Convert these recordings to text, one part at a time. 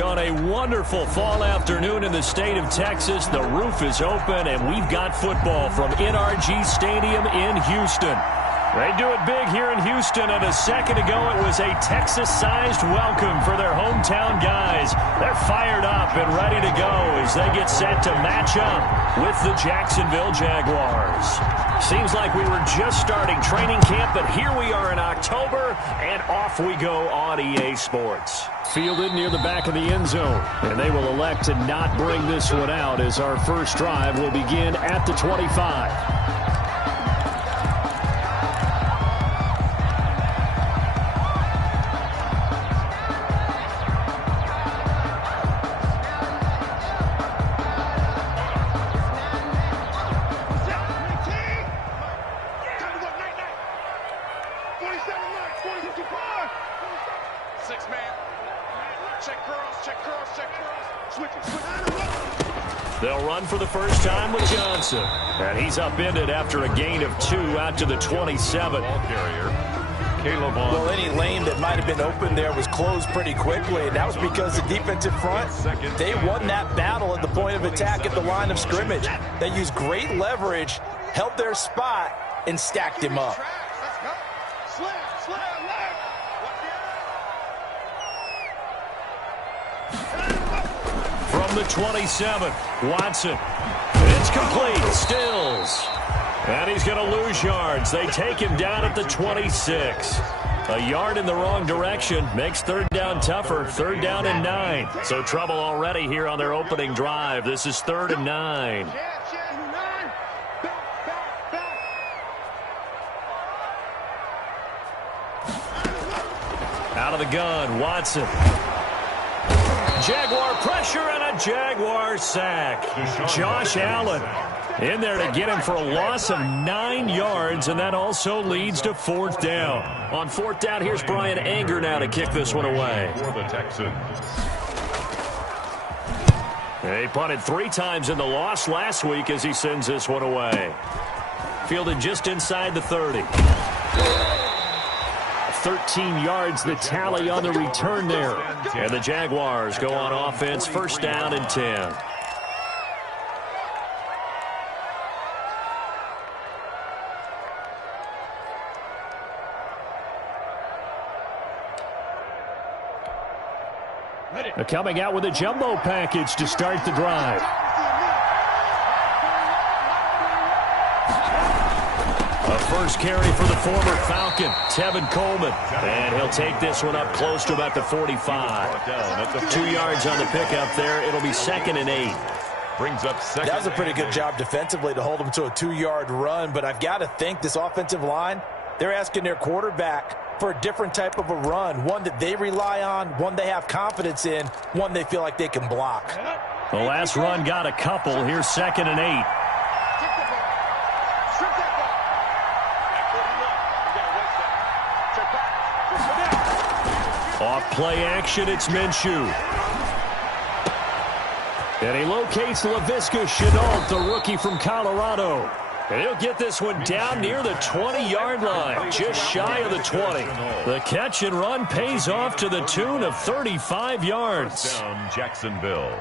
On a wonderful fall afternoon in the state of Texas, the roof is open, and we've got football from NRG Stadium in Houston. They do it big here in Houston, and a second ago it was a Texas-sized welcome for their hometown guys. They're fired up and ready to go as they get set to match up with the Jacksonville Jaguars. Seems like we were just starting training camp, but here we are in October, and off we go on EA Sports. Fielded near the back of the end zone, and they will elect to not bring this one out as our first drive will begin at the 25. They'll run for the first time with Johnson. And he's upended after a gain of 2 out to the 27. Well, any lane that might have been open there was closed pretty quickly. And that was because the defensive front, they won that battle at the point of attack at the line of scrimmage. They used great leverage, held their spot, and stacked him up. From the 27, Watson. It's complete. Stills. And he's going to lose yards. They take him down at the 26. A yard in the wrong direction makes third down tougher. Third down and 9. So trouble already here on their opening drive. This is 3rd and 9. Out of the gun, Watson. Jaguar pressure and a Jaguar sack. Josh Allen in there to get him for a loss of 9 yards, and that also leads to 4th down. On 4th down, here's Brian Anger now to kick this one away. For the Texans. He punted 3 times in the loss last week as he sends this one away. Fielded just inside the 30. 13 yards the tally on the return there. And the Jaguars go on offense, 1st down and 10. They're coming out with a jumbo package to start the drive. A first carry for the former Falcon, Tevin Coleman. And he'll take this one up close to about the 45. 2 yards on the pickup there. It'll be 2nd and 8. Brings up second. That was a pretty good job defensively to hold him to a 2-yard run. But I've got to think this offensive line, they're asking their quarterback for a different type of a run. One that they rely on, one they have confidence in, one they feel like they can block. The last run got a couple. Here's 2nd and 8. Off play action, it's Minshew. And he locates Laviska Shenault, the rookie from Colorado. And he'll get this one down near the 20-yard line, just shy of the 20. The catch and run pays off to the tune of 35 yards. Down Jacksonville.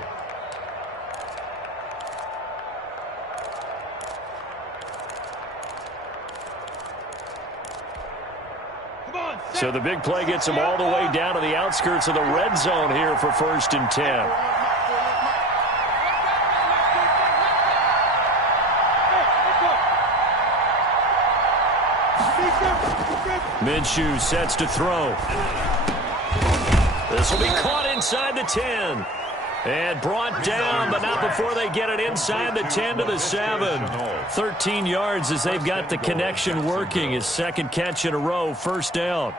So the big play gets him all the way down to the outskirts of the red zone here for 1st and 10. Minshew sets to throw. This will be caught inside the 10. And brought down, but not before they get it inside the 10 to the 7. 13 yards as they've got the connection working. His 2nd catch in a row, 1st down.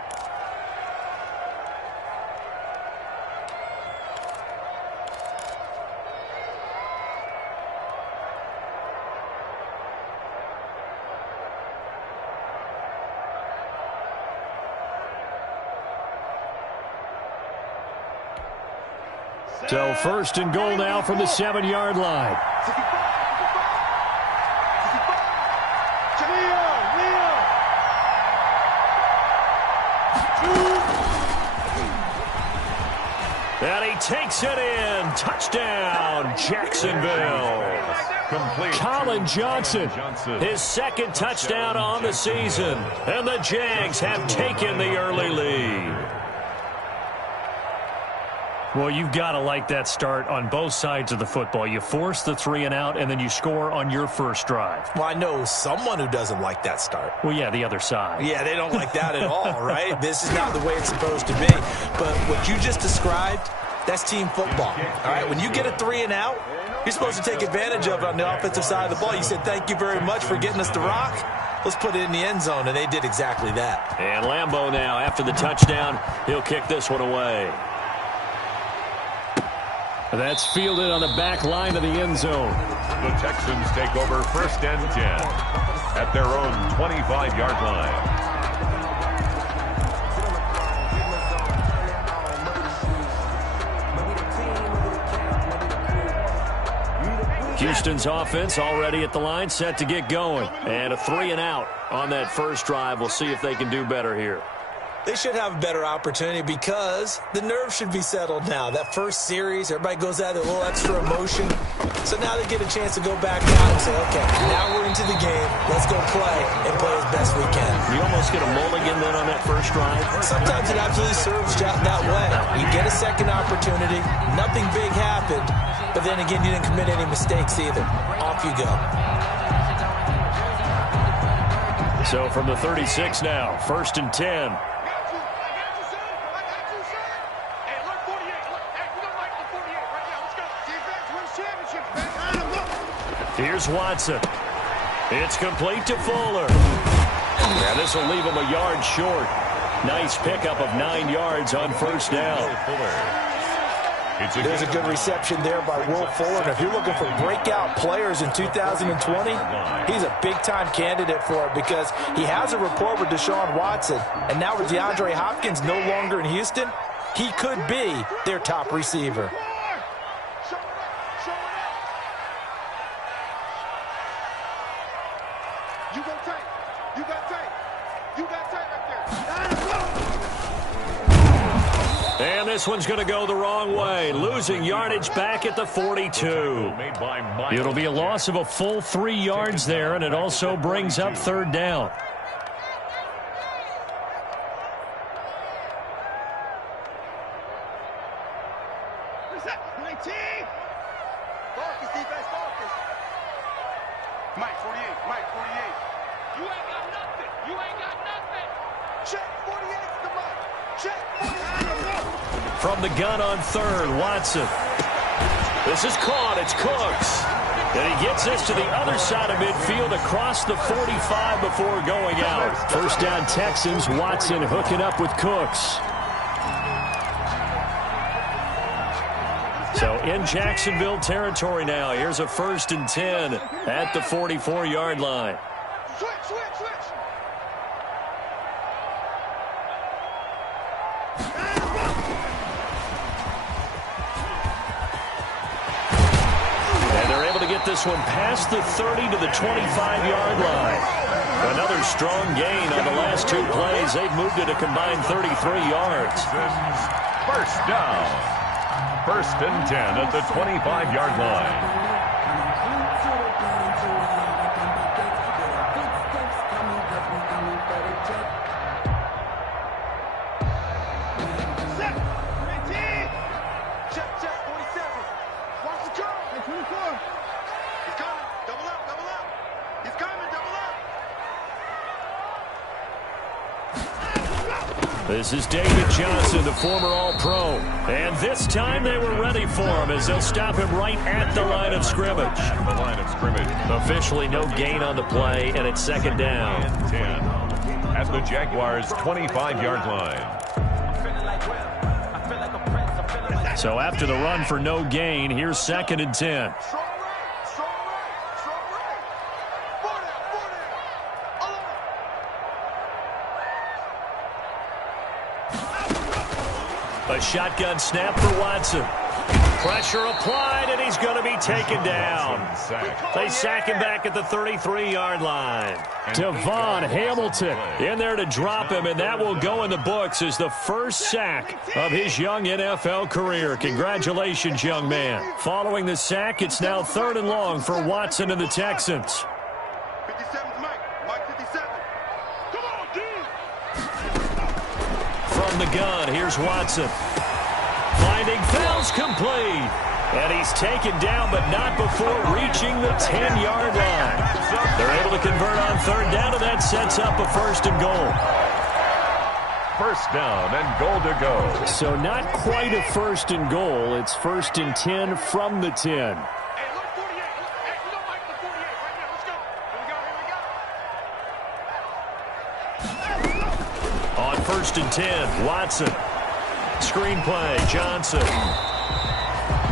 So 1st and goal now from the 7-yard line. And he takes it in. Touchdown, Jacksonville. Complete. Colin Johnson, his second touchdown on the season. And the Jags have taken the early lead. Well, you've got to like that start on both sides of the football. You force the 3 and out, and then you score on your first drive. Well, I know someone who doesn't like that start. Well, yeah, the other side. Yeah, they don't like that at all, right? This is not the way it's supposed to be. But what you just described, that's team football. All right, when you get a 3 and out, you're supposed to take advantage of it on the offensive side of the ball. You said, thank you very much for getting us the rock. Let's put it in the end zone, and they did exactly that. And Lambeau now, after the touchdown, he'll kick this one away. That's fielded on the back line of the end zone. The Texans take over 1st and 10 at their own 25-yard line. Houston's offense already at the line, set to get going. And a 3 and out on that first drive. We'll see if they can do better here. They should have a better opportunity because the nerves should be settled now. That first series, everybody goes out with a little extra emotion. So now they get a chance to go back out and say, okay, now we're into the game. Let's go play and play as best we can. You almost get a mulligan then on that first drive? Sometimes it absolutely serves that way. You get a second opportunity. Nothing big happened. But then again, you didn't commit any mistakes either. Off you go. So from the 36 now, 1st and 10. Here's Watson. It's complete to Fuller. And this will leave him a yard short. Nice pickup of 9 yards on first down. There's a good reception there by Will Fuller. And if you're looking for breakout players in 2020, he's a big-time candidate for it because he has a rapport with Deshaun Watson. And now with DeAndre Hopkins no longer in Houston, he could be their top receiver. And this one's going to go the wrong way, losing yardage back at the 42. It'll be a loss of a full 3 yards there, and it also brings up 3rd down. Mike 48, Mike 48. You ain't got nothing. You ain't got nothing. Check 48 to Mike. Check 48. From the gun on 3rd, Watson. This is caught. It's Cooks. And he gets this to the other side of midfield across the 45 before going out. First down Texans. Watson hooking up with Cooks. So in Jacksonville territory now. Here's a 1st and 10 at the 44-yard line. Switch, switch, switch. And they're able to get this one past the 30 to the 25-yard line. Another strong gain on the last 2 plays. They've moved it a combined 33 yards. First down. 1st and 10 at the 25-yard line. This is David Johnson, the former All-Pro. And this time they were ready for him as they'll stop him right at the line of scrimmage. The line of scrimmage. Officially no gain on the play, and it's 2nd down. 10 at the Jaguars' 25-yard line. So after the run for no gain, here's 2nd and 10. A shotgun snap for Watson. Pressure applied, and he's going to be taken down. They sack him back at the 33-yard line. Devon Hamilton in there to drop him, and that will go in the books as the first sack of his young NFL career. Congratulations, young man. Following the sack, it's now 3rd and long for Watson and the Texans. 57's Mike. Mike 57. Come on, D. From the gun, here's Watson. Finding Fells complete. And he's taken down, but not before reaching the 10-yard line. They're able to convert on 3rd down, and that sets up a 1st and goal. 1st down and goal to go. So not quite a 1st and goal. It's 1st and 10 from the 10. Hey, look, 48. Hey, we don't like the 48 right now. Let's go. Here we go. On 1st and 10, Watson. Screenplay, Johnson.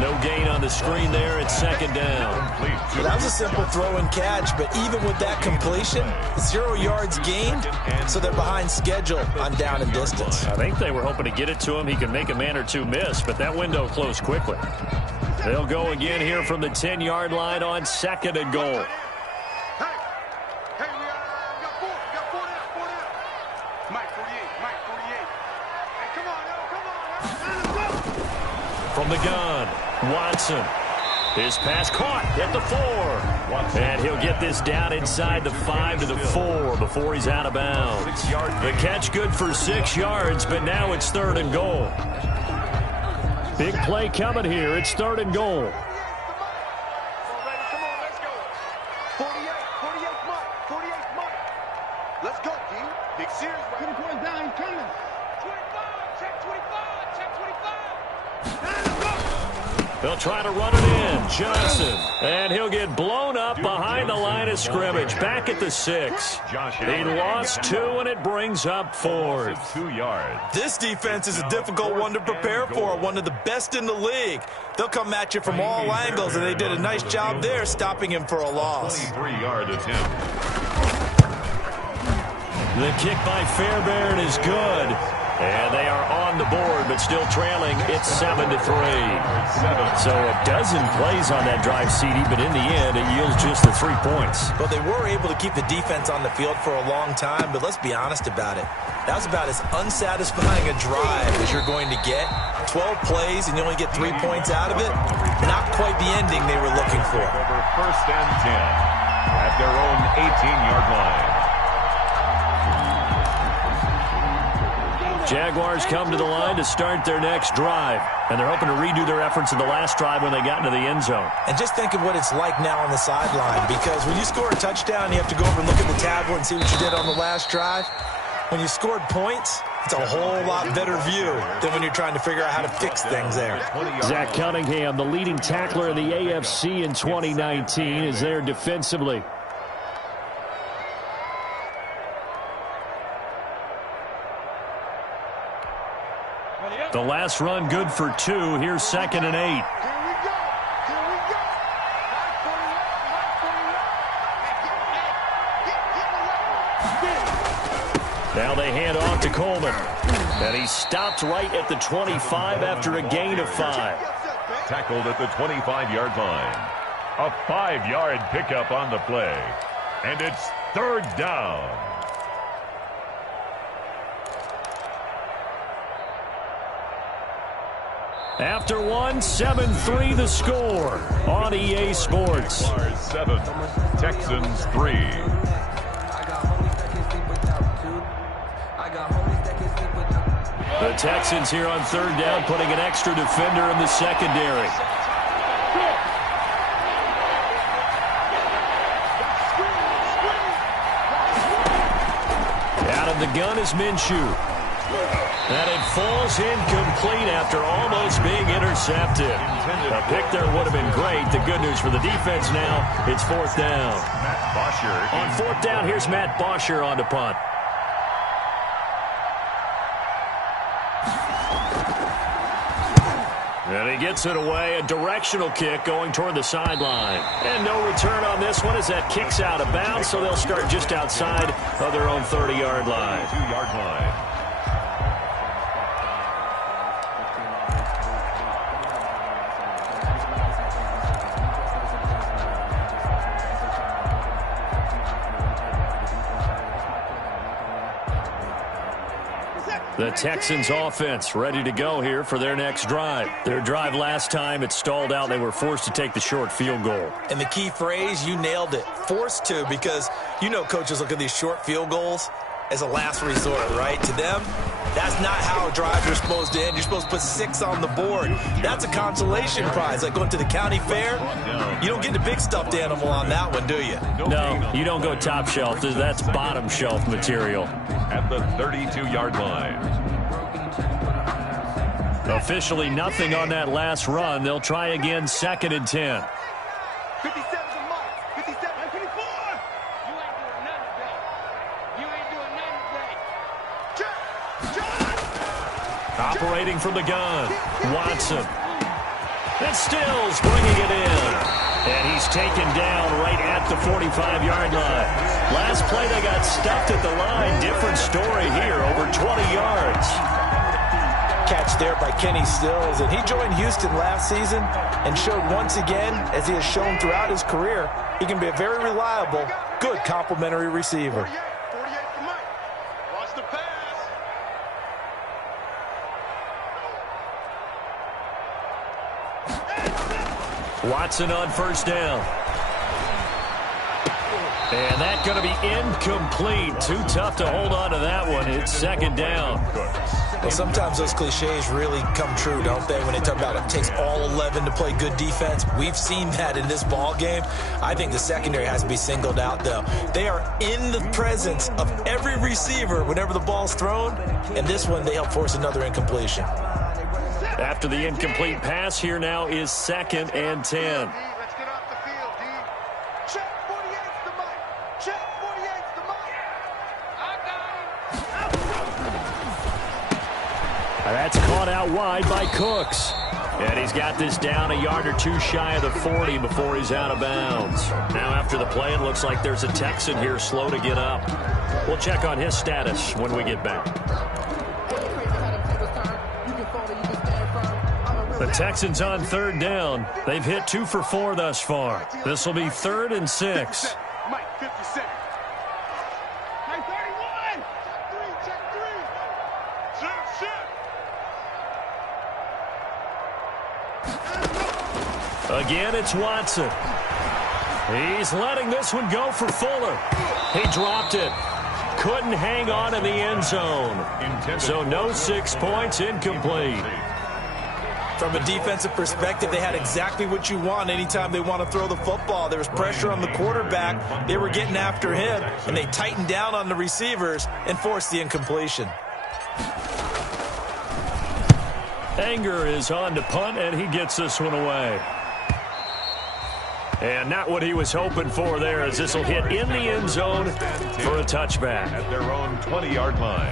No gain on the screen there. It's 2nd down. Well, that was a simple throw and catch, but even with that completion, 0 yards gained, so they're behind schedule on down and distance. I think they were hoping to get it to him. He could make a man or two miss, but that window closed quickly. They'll go again here from the 10-yard line on 2nd and goal. Hey, we got 4. We got 4 down. Mike 48. Mike 48. Hey, come on, let's go. From the gun, Watson. His pass caught at the 4. And he'll get this down inside the 5 to the 4 before he's out of bounds. The catch good for 6 yards, but now it's 3rd and goal. Big play coming here. It's 3rd and goal. Come on, let's go. 48 Mike. 48 Mike. Let's go, D. Big series, right? 20 points down, he's coming. 25, check 25, check 25. They'll try to run it in. Johnson. And he'll get blown up behind the line of scrimmage. Back at the 6. He lost 2, and it brings up 4th. 2 yards. This defense is a difficult one to prepare for, one of the best in the league. They'll come at you from all angles, and they did a nice job there stopping him for a loss. 23-yard attempt. The kick by Fairbairn is good. And they are on the board, but still trailing. It's 7-3. So a dozen plays on that drive, CD, but in the end, it yields just the 3 points. Well, they were able to keep the defense on the field for a long time, but let's be honest about it. That was about as unsatisfying a drive as you're going to get. 12 plays, and you only get 3 points out of it. Not quite the ending they were looking for. Over 1st and 10 at their own 18-yard line. Jaguars come to the line to start their next drive. And they're hoping to redo their efforts in the last drive when they got into the end zone. And just think of what it's like now on the sideline, because when you score a touchdown, you have to go over and look at the tablet and see what you did on the last drive. When you scored points, it's a whole lot better view than when you're trying to figure out how to fix things there. Zach Cunningham, the leading tackler in the AFC in 2019, is there defensively. The last run good for 2. Here's 2nd and 8. Here we go. Here we go. Now they hand off to Coleman. And he stopped right at the 25 after a gain of 5. Tackled at the 25-yard line. A 5-yard pickup on the play. And it's 3rd down. After 1, 7-3 the score on EA Sports. Jaguars 7, Texans 3. The Texans here on 3rd down, putting an extra defender in the secondary. Out of the gun is Minshew. And it falls incomplete after almost being intercepted. A pick there would have been great. The good news for the defense now, it's 4th down. Matt Bosher. On 4th down, here's Matt Bosher on the punt. And he gets it away, a directional kick going toward the sideline. And no return on this one as that kicks out of bounds, so they'll start just outside of their own 30-yard line. 2-yard line. The Texans offense ready to go here for their next drive. Their drive last time, it stalled out. They were forced to take the short field goal. And the key phrase, you nailed it, forced to, because you know coaches look at these short field goals as a last resort, right? To them, that's not how drives are supposed to end. You're supposed to put 6 on the board. That's a consolation prize, like going to the county fair. You don't get the big stuffed animal on that one, do you? No, you don't go top shelf. That's bottom shelf material. At the 32-yard line. Officially nothing on that last run. They'll try again, 2nd and 10. 57's a mark. 57, 54. You ain't doing nothing today. You ain't doing nothing today. John! Operating from the gun, Watson. And Stills bringing it in. And he's taken down right at the 45-yard line. Last play, they got stuffed at the line. Different story here, over 20 yards. Catch there by Kenny Stills, and he joined Houston last season and showed once again, as he has shown throughout his career, he can be a very reliable, good complementary receiver. 48 for Mike. Watch the pass. Watson on first down. And that's going to be incomplete. Too tough to hold on to that one. It's 2nd down. Well, sometimes those cliches really come true, don't they, when they talk about it takes all 11 to play good defense. We've seen that in this ball game. I think the secondary has to be singled out, though. They are in the presence of every receiver whenever the ball's thrown, and this one they help force another incompletion. After the incomplete pass, here now is 2nd and 10. Let's get off the field, D. Check 48's the mic. Check 48's the mic. I got him. That's caught out wide by Cooks. And he's got this down a yard or two shy of the 40 before he's out of bounds. Now after the play, it looks like there's a Texan here slow to get up. We'll check on his status when we get back. The Texans on 3rd down. They've hit 2 for 4 thus far. This will be 3rd and 6. Mike, 50 seconds. Mike, 31. Check 3. Again, it's Watson. He's letting this one go for Fuller. He dropped it. Couldn't hang on in the end zone. So no 6 points, incomplete. From a defensive perspective, they had exactly what you want anytime they want to throw the football. There was pressure on the quarterback. They were getting after him, and they tightened down on the receivers and forced the incompletion. Anger is on to punt, and he gets this one away. And not what he was hoping for there, as this will hit in the end zone for a touchback. At their own 20-yard line.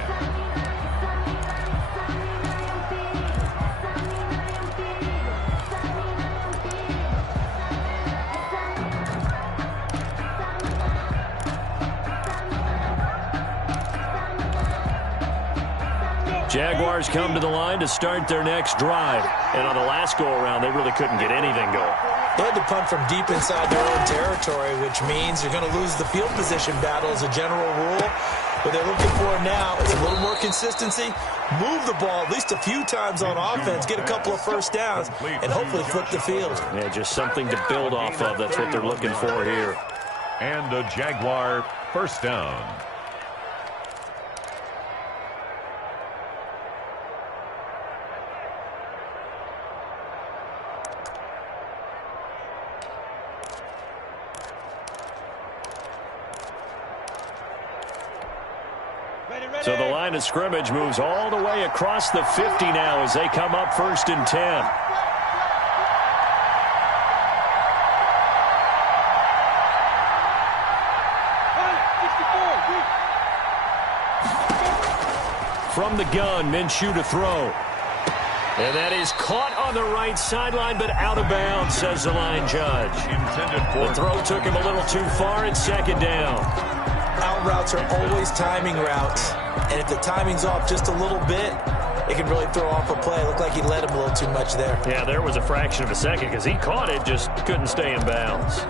Jaguars come to the line to start their next drive. And on the last go-around, they really couldn't get anything going. They had to punt from deep inside their own territory, which means you're going to lose the field position battle as a general rule. What they're looking for now is a little more consistency, move the ball at least a few times on offense, get a couple of first downs, and hopefully flip the field. Yeah, just something to build off of. That's what they're looking for here. And a Jaguar first down. So the line of scrimmage moves all the way across the 50 now as they come up 1st and 10. From the gun, Minshew to throw. And that is caught on the right sideline, but out of bounds, says the line judge. The throw took him a little too far. It's 2nd down. Out routes are always timing routes, and if the timing's off just a little bit, it can really throw off a play. It looked like he led him a little too much there. Yeah, there was a fraction of a second because he caught it, just couldn't stay in bounds.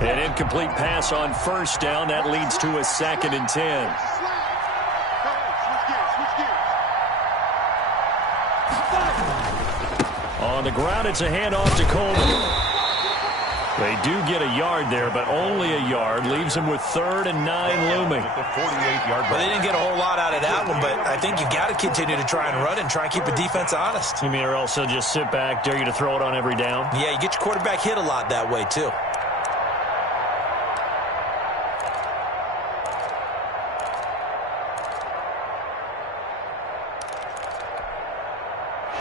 An incomplete pass on 1st down. That leads to a 2nd and 10. On the ground, it's a handoff to Coleman. They do get a yard there, but only a yard. Leaves them with 3rd and 9 looming. Well, they didn't get a whole lot out of that one, but I think you got to continue to try and run and try and keep the defense honest. You mean or else they'll just sit back, dare you to throw it on every down? Yeah, you get your quarterback hit a lot that way, too.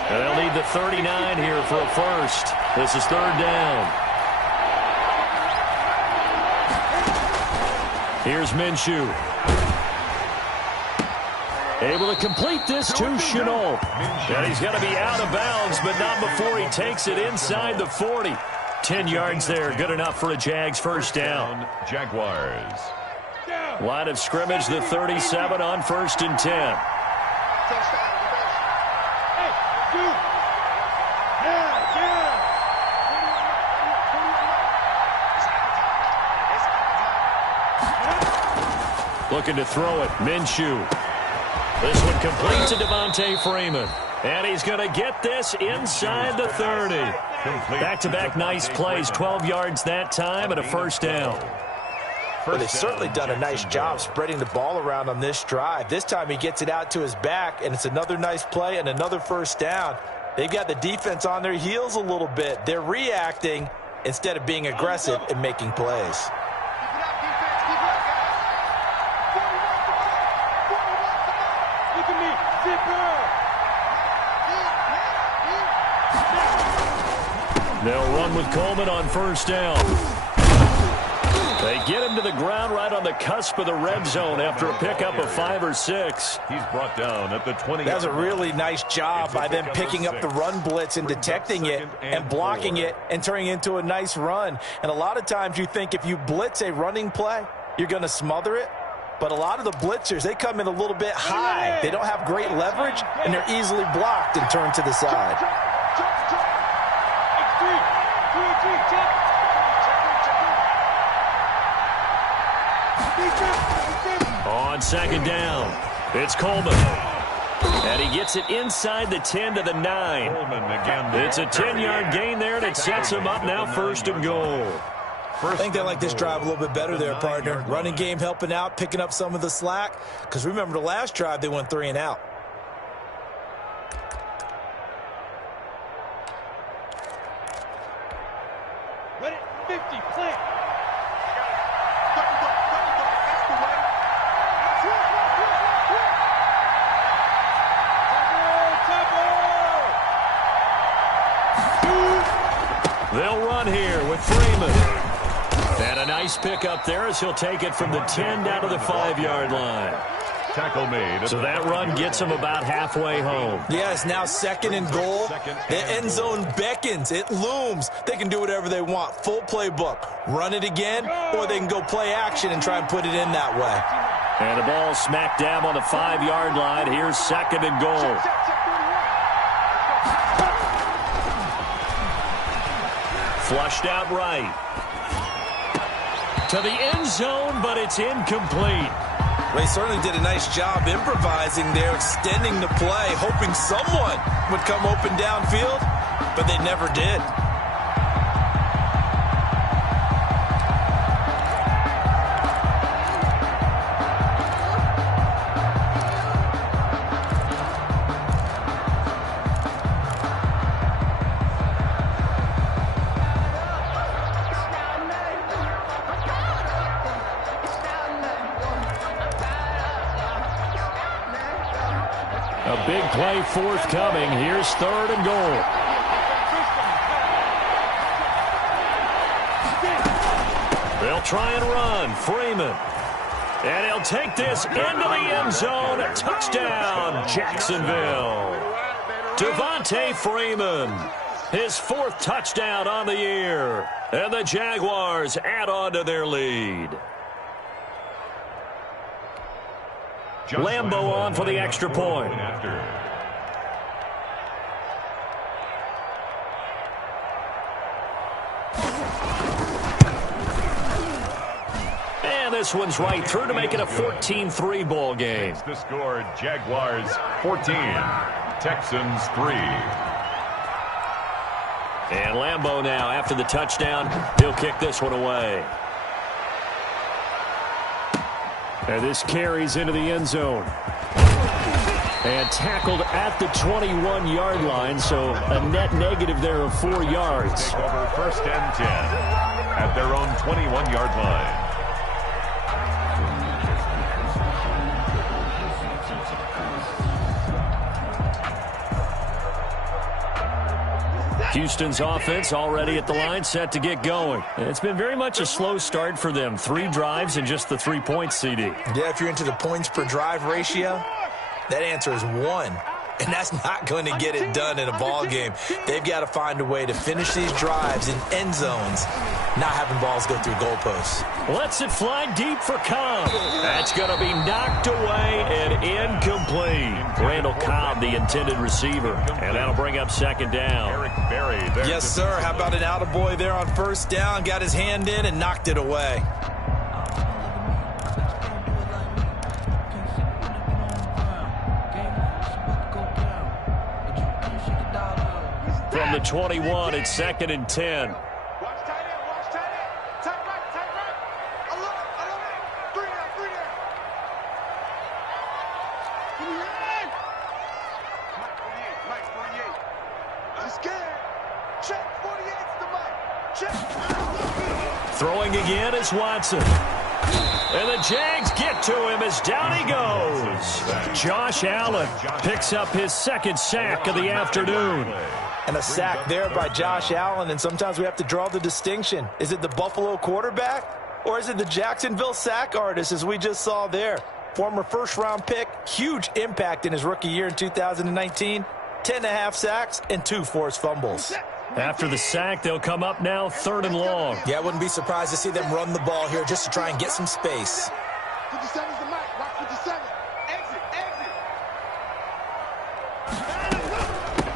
And they'll need the 39 here for a first. This is 3rd down. Here's Minshew. Able to complete this to Shenault. And he's going to be out of bounds, but not before he takes it inside the 40. 10 yards there, good enough for a Jags first down. Jaguars. Line of scrimmage, the 37 on 1st and 10. Looking to throw it, Minshew. This one complete to Devontae Freeman. And he's going to get this inside the 30. Back-to-back nice plays, 12 yards that time and a first down. Well, they've certainly done a nice job spreading the ball around on this drive. This time he gets it out to his back, and it's another nice play and another first down. They've got the defense on their heels a little bit. They're reacting instead of being aggressive and making plays. They'll run with Coleman on first down. They get him to the ground right on the cusp of the red zone after a pickup of 5 or 6. He's brought down at the 20. That's a really nice job by them picking up the run blitz and detecting it and blocking it and turning it into a nice run. And a lot of times you think if you blitz a running play, you're going to smother it. But a lot of the blitzers, they come in a little bit high. They don't have great leverage, and they're easily blocked and turned to the side. On second down, it's Coleman. And he gets it inside the 10 to the 9. It's a 10-yard gain there, and it sets him up now 1st and goal. I think they like this drive a little bit better there, partner. Running game helping out, picking up some of the slack. Because remember the last drive, they went 3 and out. Ready, 50, play. They'll run here with Freeman. And a nice pickup there as he'll take it from the 10 down to the 5-yard line. Tackle made. So that run gets him about halfway home. Yeah, it's now 2nd and goal. The end zone beckons. It looms. They can do whatever they want. Full playbook. Run it again, or they can go play action and try and put it in that way. And the ball smack dab on the 5-yard line. Here's 2nd and goal. Flushed out right. To the end zone, but it's incomplete. Well, he certainly did a nice job improvising there, extending the play, hoping someone would come open downfield, but they never did. A big play forthcoming. Here's 3rd and goal. They'll try and run. Freeman. And he'll take this into the end zone. Touchdown, Jacksonville. Devontae Freeman. His 4th touchdown on the year. And the Jaguars add on to their lead. Lambeau on for the extra point. And this one's right through to make it a 14-3 ball game. The score, Jaguars 14, Texans 3. And Lambeau now, after the touchdown, he'll kick this one away. And this carries into the end zone. And tackled at the 21-yard line, so a net negative there of 4 yards. Over 1st and 10 at their own 21-yard line. Houston's offense already at the line, set to get going. It's been very much a slow start for them. 3 drives and just the 3 points, CD. Yeah, if you're into the points per drive ratio, that answer is 1. And that's not going to get it done in a ball game. They've got to find a way to finish these drives in end zones, not having balls go through goalposts. Lets it fly deep for Cobb. That's going to be knocked away and incomplete. Randall Cobb, the intended receiver. And that'll bring up 2nd down. Eric Berry. Yes, sir. How about an attaboy there on 1st down? Got his hand in and knocked it away. From the 21, it's 2nd and 10. Watch tight end, watch tight end. Tight right, tight right. I love it. 3 down, 3 down. Give me your hand. Mike 48. I'm scared. Check 48's the mic. Check. Throwing again is Watson. And the Jags get to him as down he goes. Josh Allen picks up his 2nd sack of the afternoon. And a sack there by Josh Allen, and sometimes we have to draw the distinction. Is it the Buffalo quarterback, or is it the Jacksonville sack artist, as we just saw there? Former 1st-round pick, huge impact in his rookie year in 2019, 10.5 sacks and 2 forced fumbles. After the sack, they'll come up now 3rd and long. Yeah, I wouldn't be surprised to see them run the ball here just to try and get some space. 57's the mic. Watch 57. Exit, exit.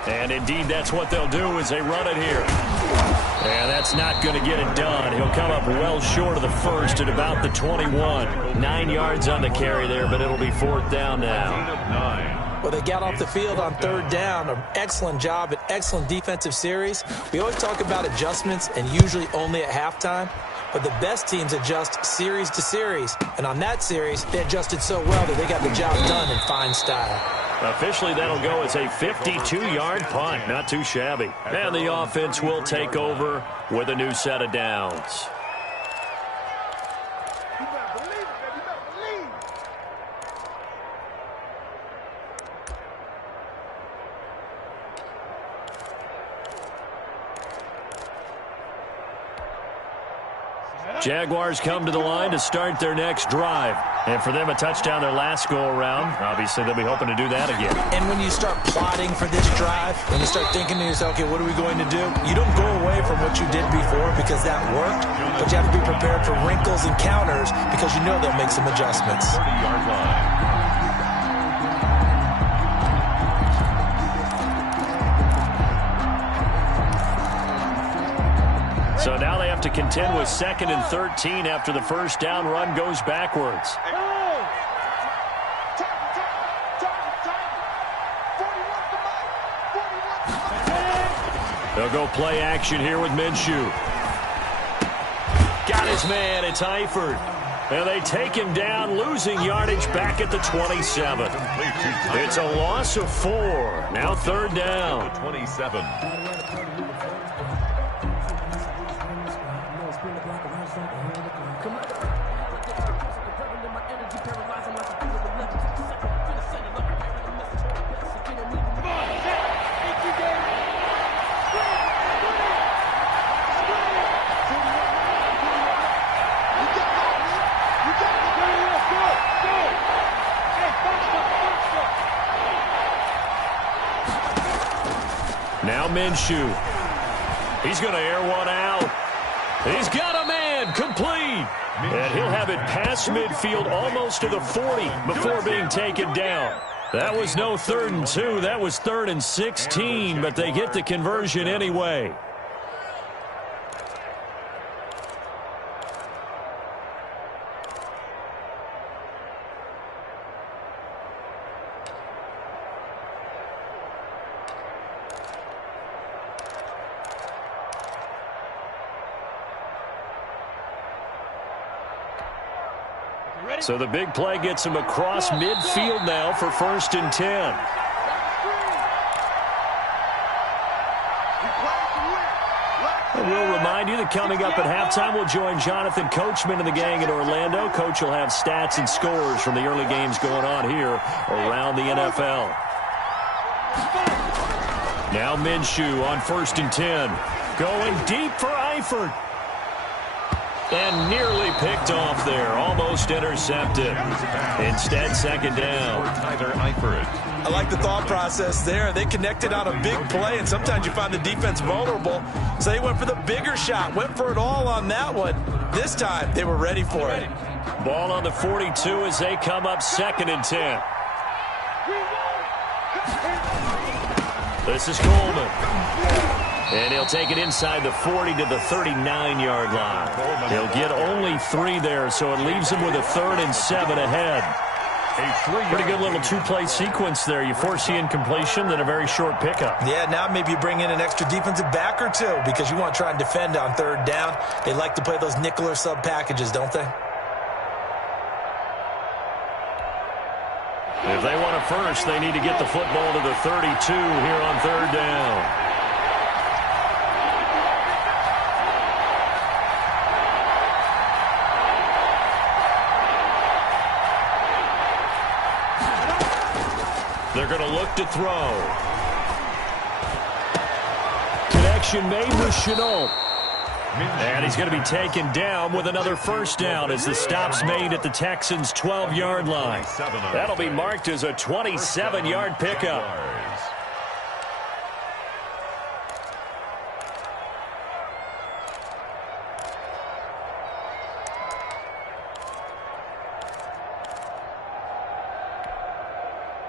And indeed, that's what they'll do as they run it here. And that's not going to get it done. He'll come up well short of the first at about the 21. 9 yards on the carry there, but it'll be 4th down now. Well, they got off the field on 3rd down. An excellent job, an excellent defensive series. We always talk about adjustments and usually only at halftime. But the best teams adjust series to series. And on that series, they adjusted so well that they got the job done in fine style. Officially, that'll go as a 52-yard punt. Not too shabby. And the offense will take over with a new set of downs. You better believe it, baby. You better believe it. Jaguars come to the line to start their next drive. And for them, a touchdown their last go-around. Obviously, they'll be hoping to do that again. And when you start plotting for this drive, when you start thinking to yourself, okay, what are we going to do? You don't go away from what you did before because that worked, but you have to be prepared for wrinkles and counters because you know they'll make some adjustments. 30-yard line. So now they have to contend with 2nd and 13 after the 1st down run goes backwards. They'll go play action here with Minshew. Got his man, it's Eifert. And they take him down, losing yardage back at the 27. It's a loss of 4. Now 3rd down. 27. Now Minshew. He's going to air one out. He's got a man, complete. And he'll have it past midfield almost to the 40 before being taken down. That was no 3rd and 2. That was 3rd and 16, but they get the conversion anyway. So the big play gets him across midfield now for 1st and 10. And we'll remind you that coming up at halftime, we'll join Jonathan Coachman and the gang in Orlando. Coach will have stats and scores from the early games going on here around the NFL. Now Minshew on 1st and 10. Going deep for Eifert. And nearly picked off there. Almost intercepted. Instead, 2nd down. Tyler Eifert. I like the thought process there. They connected on a big play, and sometimes you find the defense vulnerable. So they went for the bigger shot, went for it all on that one. This time, they were ready for it. Ball on the 42 as they come up 2nd and 10. This is Coleman. And he'll take it inside the 40 to the 39-yard line. He'll get only 3 there, so it leaves him with a 3rd and 7 ahead. Pretty good little 2-play sequence there. You force the incompletion, then a very short pickup. Yeah, now maybe you bring in an extra defensive back or two because you want to try and defend on 3rd down. They like to play those nickel or sub packages, don't they? If they want a first, they need to get the football to the 32 here on 3rd down. They're going to look to throw. Connection made with Chenault. And he's going to be taken down with another 1st down as the stop's made at the Texans' 12-yard line. That'll be marked as a 27-yard pickup.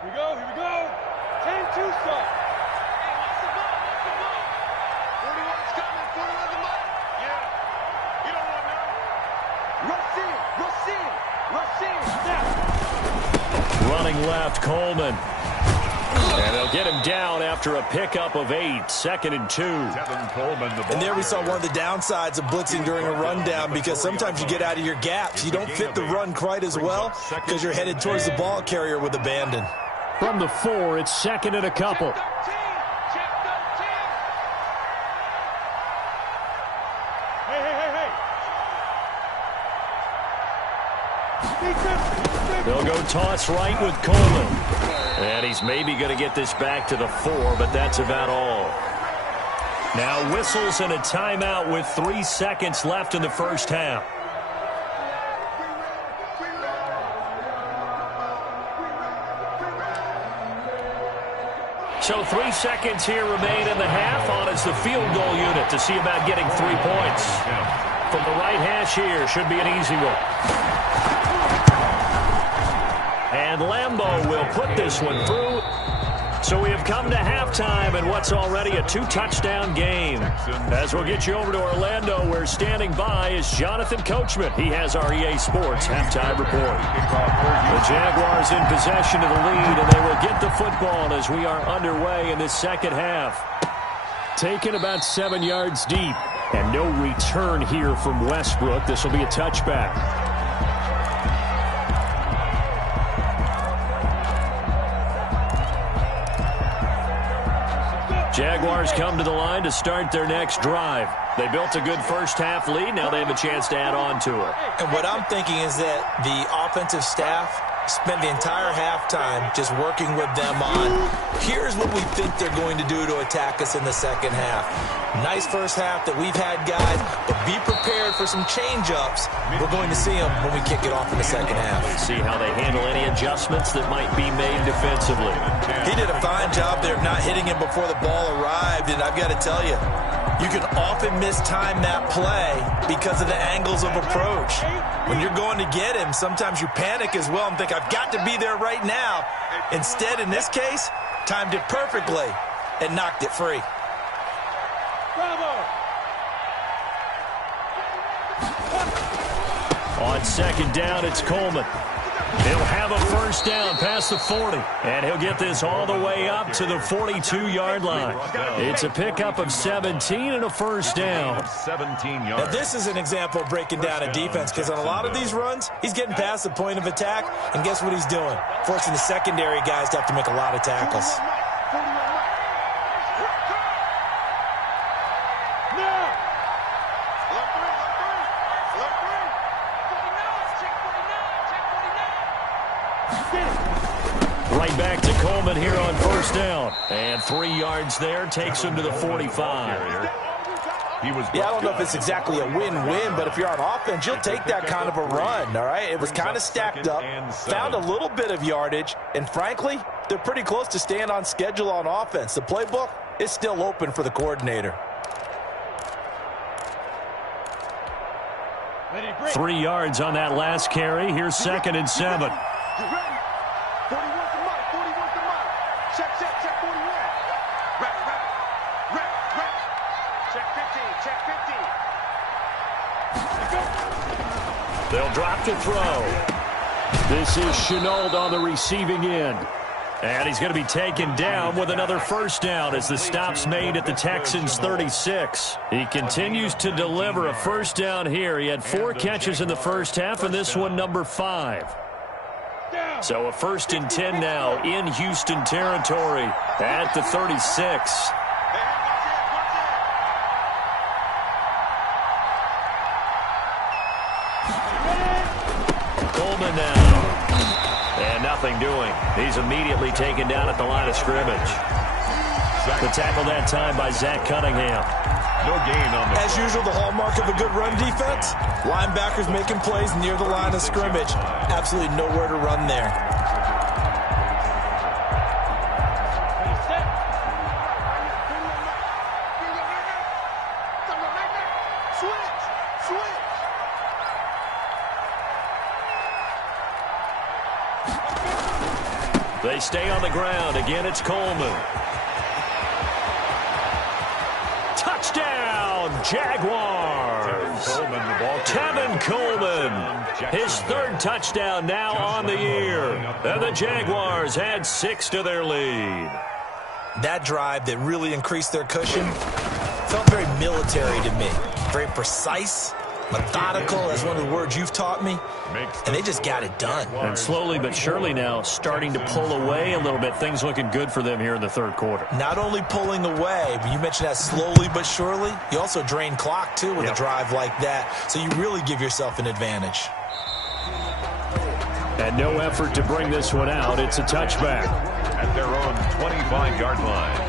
Here we go. 10-2 start. Hey, what's the ball? 41's coming. 41's the money. Yeah. You don't want to know. Rush in. Running left, Coleman. And they'll get him down after a pickup of 8. 2nd and 2. And there we saw one of the downsides of blitzing during a rundown because sometimes you get out of your gaps. You don't fit the run quite as well because you're headed towards the ball carrier with abandon. From the 4, it's 2nd and a couple. They'll go toss right with Coleman. And he's maybe going to get this back to the 4, but that's about all. Now whistles and a timeout with 3 seconds left in the 1st half. So 3 seconds here remain in the half. On is the field goal unit to see about getting 3 points. From the right hash here, should be an easy one. And Lambeau will put this one through. So we have come to halftime in what's already a 2-touchdown game. As we'll get you over to Orlando, where standing by is Jonathan Coachman. He has our EA Sports halftime report. The Jaguars in possession of the lead, and they will get the football as we are underway in this 2nd half. Taken about 7 yards deep, and no return here from Westbrook. This will be a touchback. Jaguars come to the line to start their next drive. They built a good 1st half lead. Now they have a chance to add on to it. And what I'm thinking is that the offensive staff spent the entire halftime just working with them on, here's what we think they're going to do to attack us in the 2nd half. Nice 1st half that we've had, guys, but be prepared for some change-ups. We're going to see them when we kick it off in the 2nd half. See how they handle any adjustments that might be made defensively. He did a fine job there of not hitting him before the ball arrived, and I've got to tell you, you can often mistime that play because of the angles of approach. When you're going to get him, sometimes you panic as well and think, I've got to be there right now. Instead, in this case, timed it perfectly and knocked it free. On 2nd down, it's Coleman. He'll have a first down past the 40, and he'll get this all the way up to the 42-yard line. It's a pickup of 17 and a first down. 17 yards. Now, this is an example of breaking down a defense, because on a lot of these runs, he's getting past the point of attack, and guess what he's doing? Forcing the secondary guys to have to make a lot of tackles. Right back to Coleman here on first down. And 3 yards there takes him to the 45. I don't know if it's exactly a win-win, but if you're on offense, you'll take that kind of a run, all right? It was kind of stacked up, found a little bit of yardage, and frankly, they're pretty close to staying on schedule on offense. The playbook is still open for the coordinator. 3 yards on that last carry. Here's 2nd and 7. They'll drop to throw. This is Chenault on the receiving end. And he's going to be taken down with another first down as the stop's made at the Texans' 36. He continues to deliver a first down here. He had 4 catches in the first half, and this one number 5. So a 1st and 10 now in Houston territory at the 36. Coleman now. And nothing doing. He's immediately taken down at the line of scrimmage. The tackle that time by Zach Cunningham. No gain on the As usual, the hallmark of a good run defense, linebackers making plays near the line of scrimmage. Absolutely nowhere to run there. They stay on the ground. Again, it's Coleman. Touchdown, Jaguars. Kevin Coleman, his 3rd touchdown now on the year. And the Jaguars add 6 to their lead. That drive that really increased their cushion felt very military to me. Very precise, methodical, that's one of the words you've taught me. And they just got it done. And slowly but surely now starting to pull away a little bit. Things looking good for them here in the 3rd quarter. Not only pulling away, but you mentioned that slowly but surely. You also drain clock, too, with a drive like that. So you really give yourself an advantage. And no effort to bring this one out. It's a touchback. At their own 25-yard line.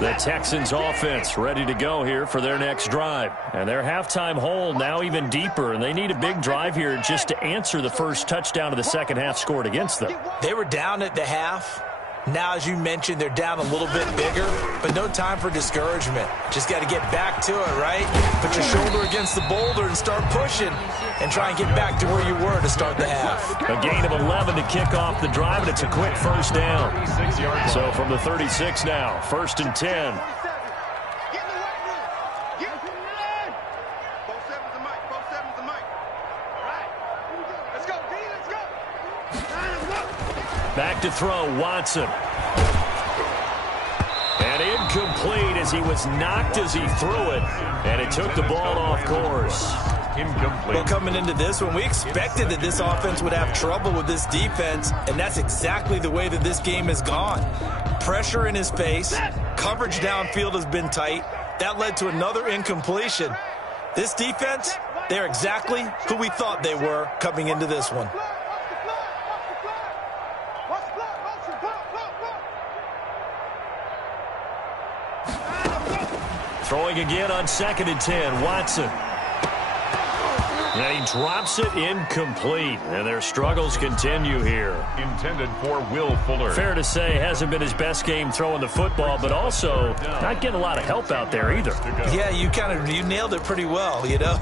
The Texans offense ready to go here for their next drive. And their halftime hole now even deeper, and they need a big drive here just to answer the first touchdown of the second half scored against them. They were down at the half. Now, as you mentioned, they're down a little bit bigger, but no time for discouragement. Just got to get back to it, right? Put your shoulder against the boulder and start pushing and try and get back to where you were to start the half. A gain of 11 to kick off the drive, and it's a quick first down. So from the 36 now, 1st and 10. Back to throw, Watson. And incomplete as he was knocked as he threw it. And it took the ball off course. Incomplete. Well, coming into this one, we expected that this offense would have trouble with this defense, and that's exactly the way that this game has gone. Pressure in his face. Coverage downfield has been tight. That led to another incompletion. This defense, they're exactly who we thought they were coming into this one. Throwing again on 2nd and 10, Watson. And he drops it incomplete. And their struggles continue here. Intended for Will Fuller. Fair to say, hasn't been his best game throwing the football, but also not getting a lot of help out there either. Yeah, you nailed it pretty well, you know.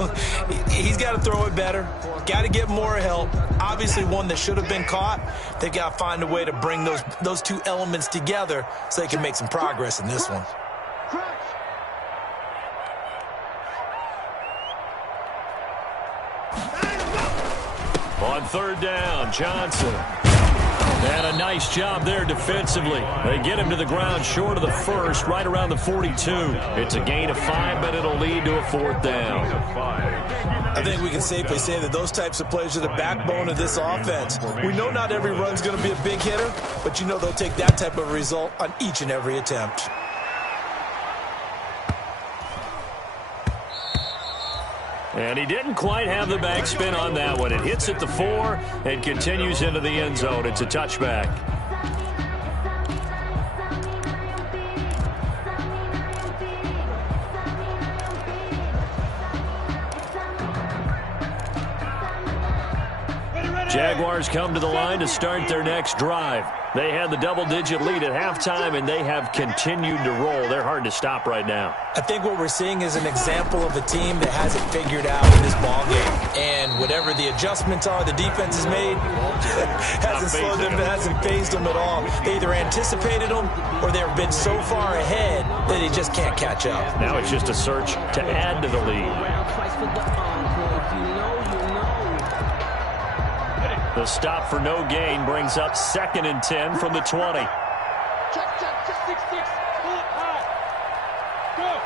He's got to throw it better. Got to get more help. Obviously one that should have been caught. They've got to find a way to bring those two elements together so they can make some progress in this one. On third down, Johnson. And a nice job there defensively. They get him to the ground short of the first, right around the 42. It's a gain of 5, but it'll lead to a fourth down. I think we can safely say that those types of plays are the backbone of this offense. We know not every run's going to be a big hitter, but you know they'll take that type of result on each and every attempt. And he didn't quite have the backspin on that one. It hits at the 4 and continues into the end zone. It's a touchback. Jaguars come to the line to start their next drive. They had the double-digit lead at halftime, and they have continued to roll. They're hard to stop right now. I think what we're seeing is an example of a team that has it figured out in this ballgame. And whatever the adjustments are the defense has made, hasn't slowed them, hasn't phased them at all. They either anticipated them or they've been so far ahead that they just can't catch up. Now it's just a search to add to the lead. The stop for no gain brings up 2nd and 10 from the 20. Check, 6-6. Pull it high. Go.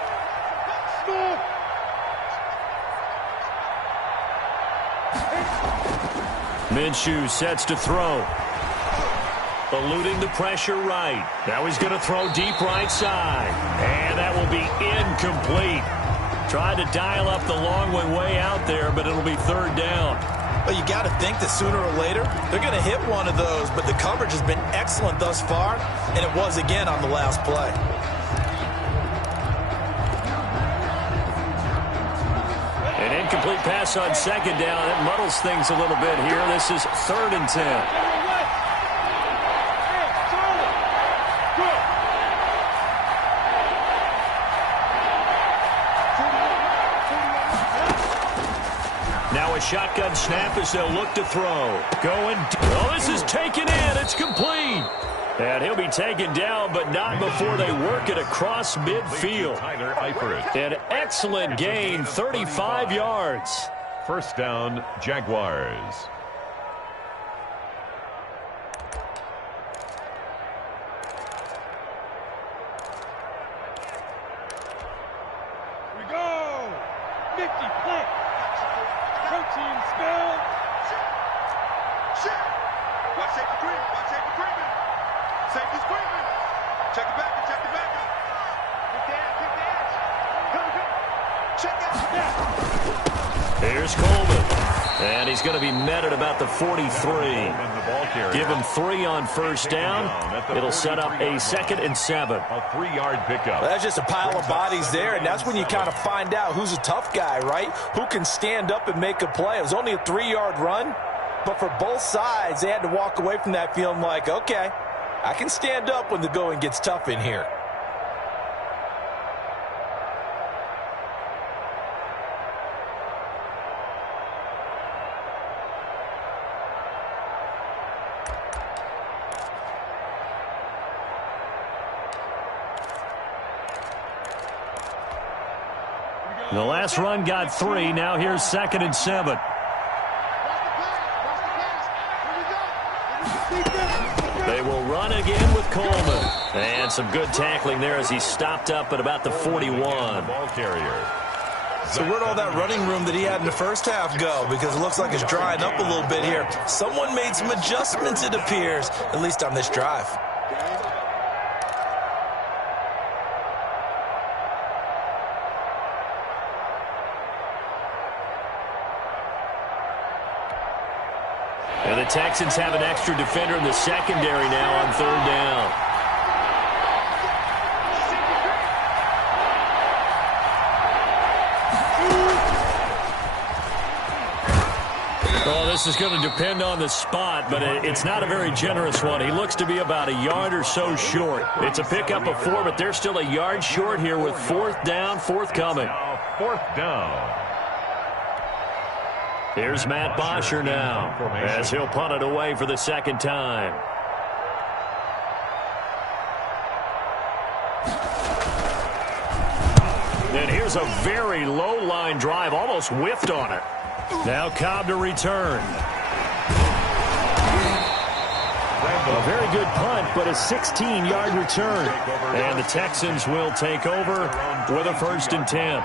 Smooth. Minshew sets to throw. Eluding the pressure right. Now he's going to throw deep right side. And that will be incomplete. Tried to dial up the long way out there, but it'll be third down. Well, you got to think that sooner or later they're going to hit one of those, but the coverage has been excellent thus far, and it was again on the last play. An incomplete pass on second down. That muddles things a little bit here. This is 3rd and 10. Now a shotgun snap as they'll look to throw. Going. Oh, this is taken in. It's complete. And he'll be taken down, but not before they work it across midfield. An excellent gain, 35 yards. First down, Jaguars. Here we go. Nifty play. Protein spell. Shit. Watch safety creeping. Watch safety creeping. Safety's creeping. Check the back. Check the back. Kick the edge. Check out. Here's Coleman. And he's going to be met at about the 43. Give him 3 on first down. It'll set up a 2nd and 7. A 3-yard pickup. Well, that's just a pile of bodies there, and that's when you kind of find out who's a tough guy, right? Who can stand up and make a play. It was only a 3-yard run, but for both sides, they had to walk away from that feeling like, okay, I can stand up when the going gets tough in here. The last run got 3. Now here's 2nd and 7. They will run again with Coleman. And some good tackling there as he stopped up at about the 41. Ball carrier. So where'd all that running room that he had in the first half go? Because it looks like it's drying up a little bit here. Someone made some adjustments, it appears, at least on this drive. And the Texans have an extra defender in the secondary now on third down. Oh, this is going to depend on the spot, but it's not a very generous one. He looks to be about a yard or so short. It's a pickup of 4, but they're still a yard short here with 4th down, forthcoming. Now 4th down. Here's Matt Bosher now as he'll punt it away for the 2nd time. And here's a very low line drive, almost whiffed on it. Now Cobb to return. A very good punt, but a 16-yard return. And the Texans will take over with a 1st and 10.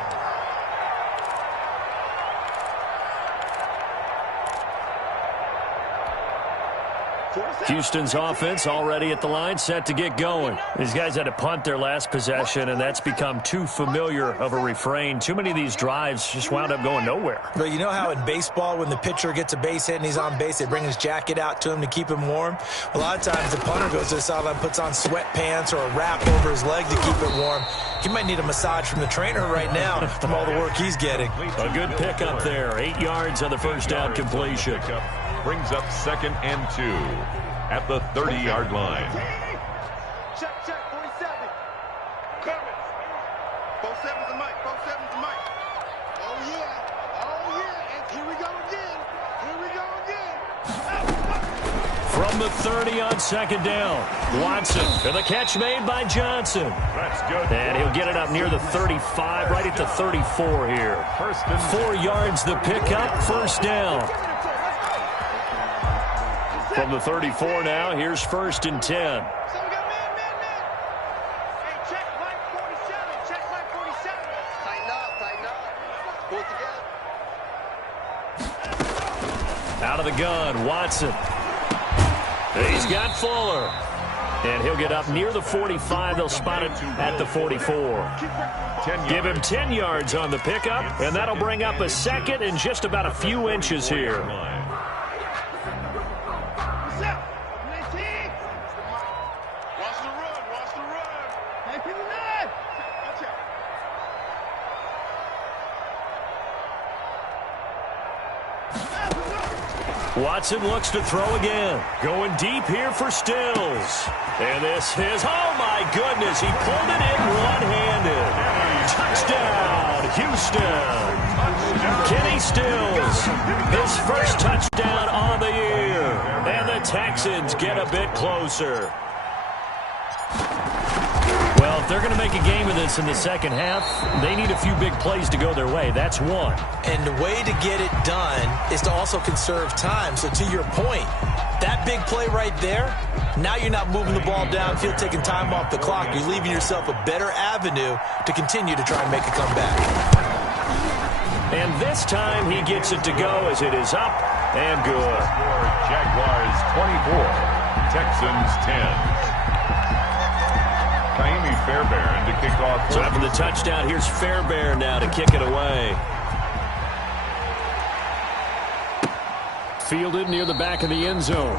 Houston's offense already at the line, set to get going. These guys had to punt their last possession, and that's become too familiar of a refrain. Too many of these drives just wound up going nowhere. Well, you know how in baseball, when the pitcher gets a base hit and he's on base, they bring his jacket out to him to keep him warm? A lot of times the punter goes to the sideline, puts on sweatpants or a wrap over his leg to keep it warm. He might need a massage from the trainer right now from all the work he's getting. A good pickup there. 8 yards on the first down completion. Brings up 2nd and 2 at the 30-yard line. Check, 47. Coming. 47's the mic. 47's the mic. Oh, yeah. Oh, yeah. And here we go again. Here we go again. From the 30 on 2nd down. Watson for the catch made by Johnson. That's good. And he'll get it up near the 35, right at the 34 here. 4 yards the pickup, 1st down. From the 34 now, here's 1st and 10. So we got man. Hey, check line 47. Check line 47. Tighten up. Pull it together. Out of the gun, Watson. He's got Fuller. And he'll get up near the 45. They'll spot it at the 44. Give him 10 yards on the pickup, and that'll bring up a 2nd and just about a few inches here. Watson looks to throw again. Going deep here for Stills. And this is, oh my goodness, he pulled it in one-handed. Touchdown, Houston. Kenny Stills, his first touchdown on the year. And the Texans get a bit closer. Well, if they're going to make a game of this in the second half, they need a few big plays to go their way. That's one. And the way to get it done is to also conserve time. So to your point, that big play right there, now you're not moving the ball downfield, taking time off the clock. You're leaving yourself a better avenue to continue to try and make a comeback. And this time he gets it to go as it is up and good. Jaguars 24, Texans 10. Fairbairn to kick off. So after the touchdown, here's Fairbairn now to kick it away. Fielded near the back of the end zone.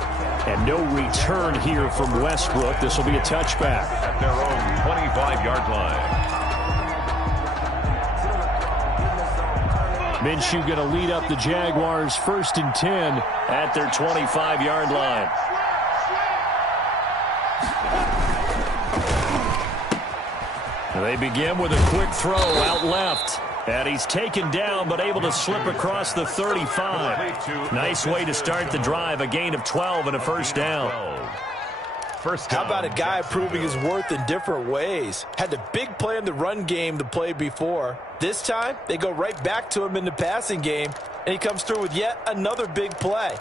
And no return here from Westbrook. This will be a touchback. At their own 25-yard line. Minshew going to lead up the Jaguars 1st and 10 at their 25-yard line. They begin with a quick throw out left. And he's taken down but able to slip across the 35. Nice way to start the drive. A gain of 12 and a first down. How about a guy proving his worth in different ways? Had the big play in the run game the play before. This time, they go right back to him in the passing game, and he comes through with yet another big play.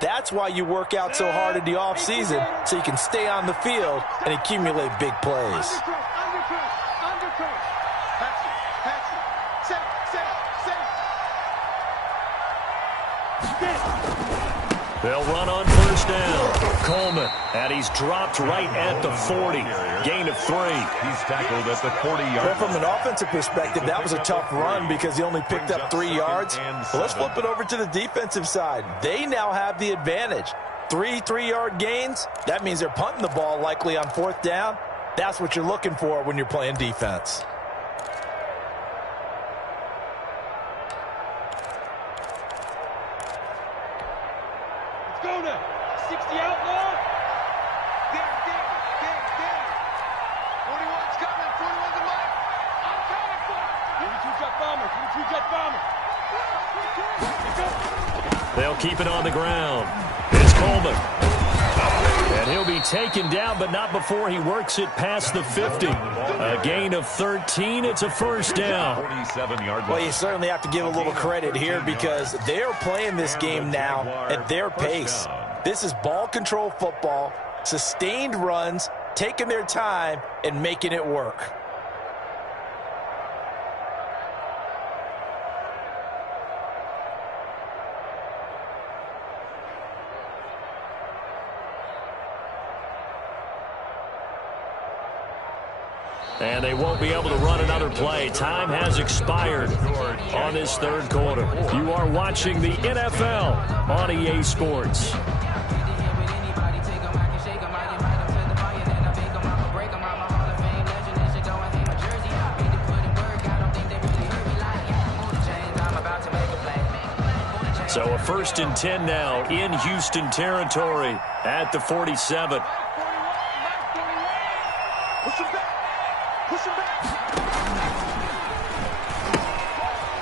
That's why you work out so hard in the offseason, so you can stay on the field and accumulate big plays. They'll run on first down. Coleman, and he's dropped right at the 40. Gain of 3. He's tackled at the 40-yard line. From an offensive perspective, that was a tough run because he only picked up 3 yards. Well, let's flip it over to the defensive side. They now have the advantage. 3 3-yard gains. That means they're punting the ball likely on 4th down. That's what you're looking for when you're playing defense. They'll keep it on the ground. It's Coleman. And he'll be taken down, but not before he works it past the 50. A gain of 13. It's a first down. 47-yard line. Well, you certainly have to give a little credit here because they're playing this game now at their pace. This is ball control football. Sustained runs, taking their time, and making it work. And they won't be able to run another play. Time has expired on this third quarter. You are watching the NFL on EA Sports. So a 1st and 10 now in Houston territory at the 47.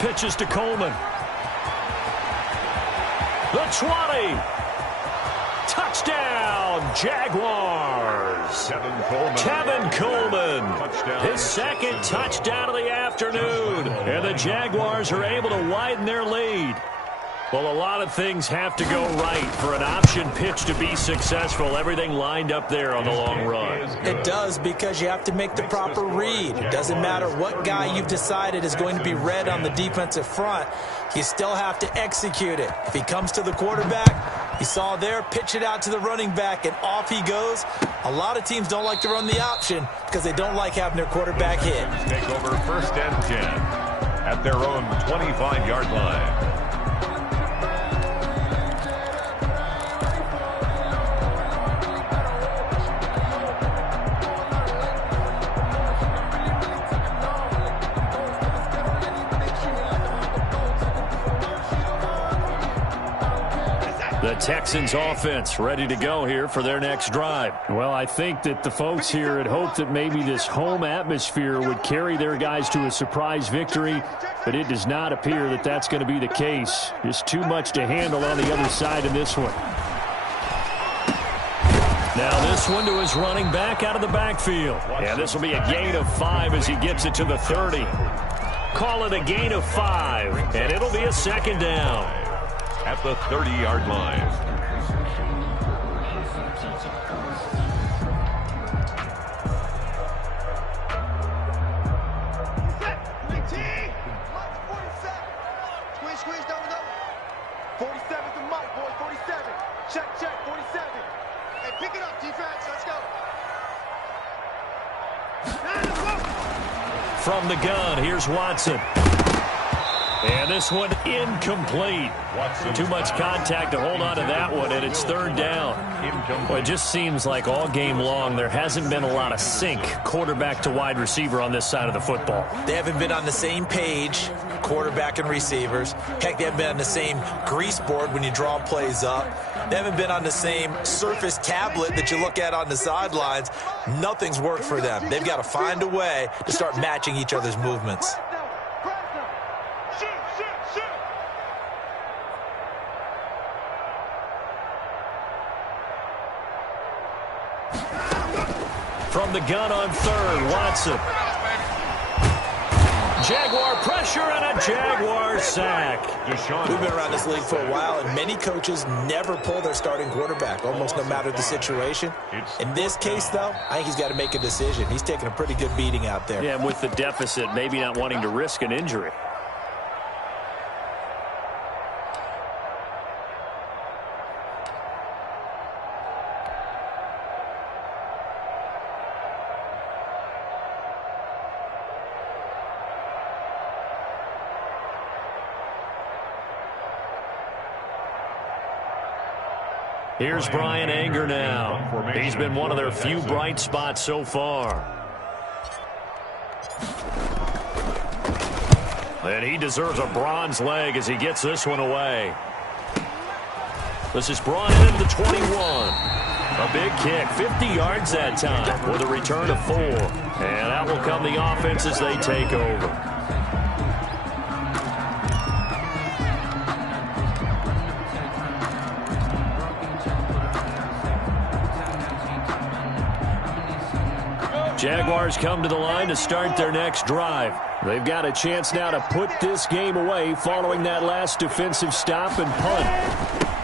Pitches to Coleman. The 20. Touchdown, Jaguars. Kevin Coleman. His second touchdown of the afternoon. And the Jaguars are able to widen their lead. Well, a lot of things have to go right for an option pitch to be successful. Everything lined up there on the long run. It does, because you have to make the proper read. It doesn't matter what guy you've decided is going to be red on the defensive front. You still have to execute it. If he comes to the quarterback, you saw there, pitch it out to the running back, and off he goes. A lot of teams don't like to run the option because they don't like having their quarterback hit. Take over 1st and 10 at their own 25-yard line. The Texans offense ready to go here for their next drive. Well, I think that the folks here had hoped that maybe this home atmosphere would carry their guys to a surprise victory, but it does not appear that that's going to be the case. Just too much to handle on the other side in this one. Now this one to his running back out of the backfield. And this will be a gain of 5 as he gets it to the 30. Call it a gain of 5, and it'll be a 2nd down. At the 30-yard line. Squeeze, double. 47's the mic, boys, 47. Check, 47. Hey, pick it up, defense, let's go. From the gun, here's Watson. And this one incomplete. Too much contact to hold on to that one, and it's 3rd down. Well, it just seems like all game long there hasn't been a lot of sync quarterback to wide receiver on this side of the football. They haven't been on the same page, quarterback and receivers. Heck, they haven't been on the same grease board when you draw plays up. They haven't been on the same Surface tablet that you look at on the sidelines. Nothing's worked for them. They've got to find a way to start matching each other's movements. From the gun on 3rd, Watson. Jaguar pressure and a Jaguar sack. We've been around this league for a while, and many coaches never pull their starting quarterback, almost no matter the situation. In this case, though, I think he's got to make a decision. He's taking a pretty good beating out there. Yeah, and with the deficit, maybe not wanting to risk an injury. Here's Brian Anger now. He's been one of their few bright spots so far. And he deserves a bronze leg as he gets this one away. This is brought in at the 21. A big kick, 50 yards that time with a return of 4. And out will come the offense as they take over. Jaguars come to the line to start their next drive. They've got a chance now to put this game away following that last defensive stop and punt.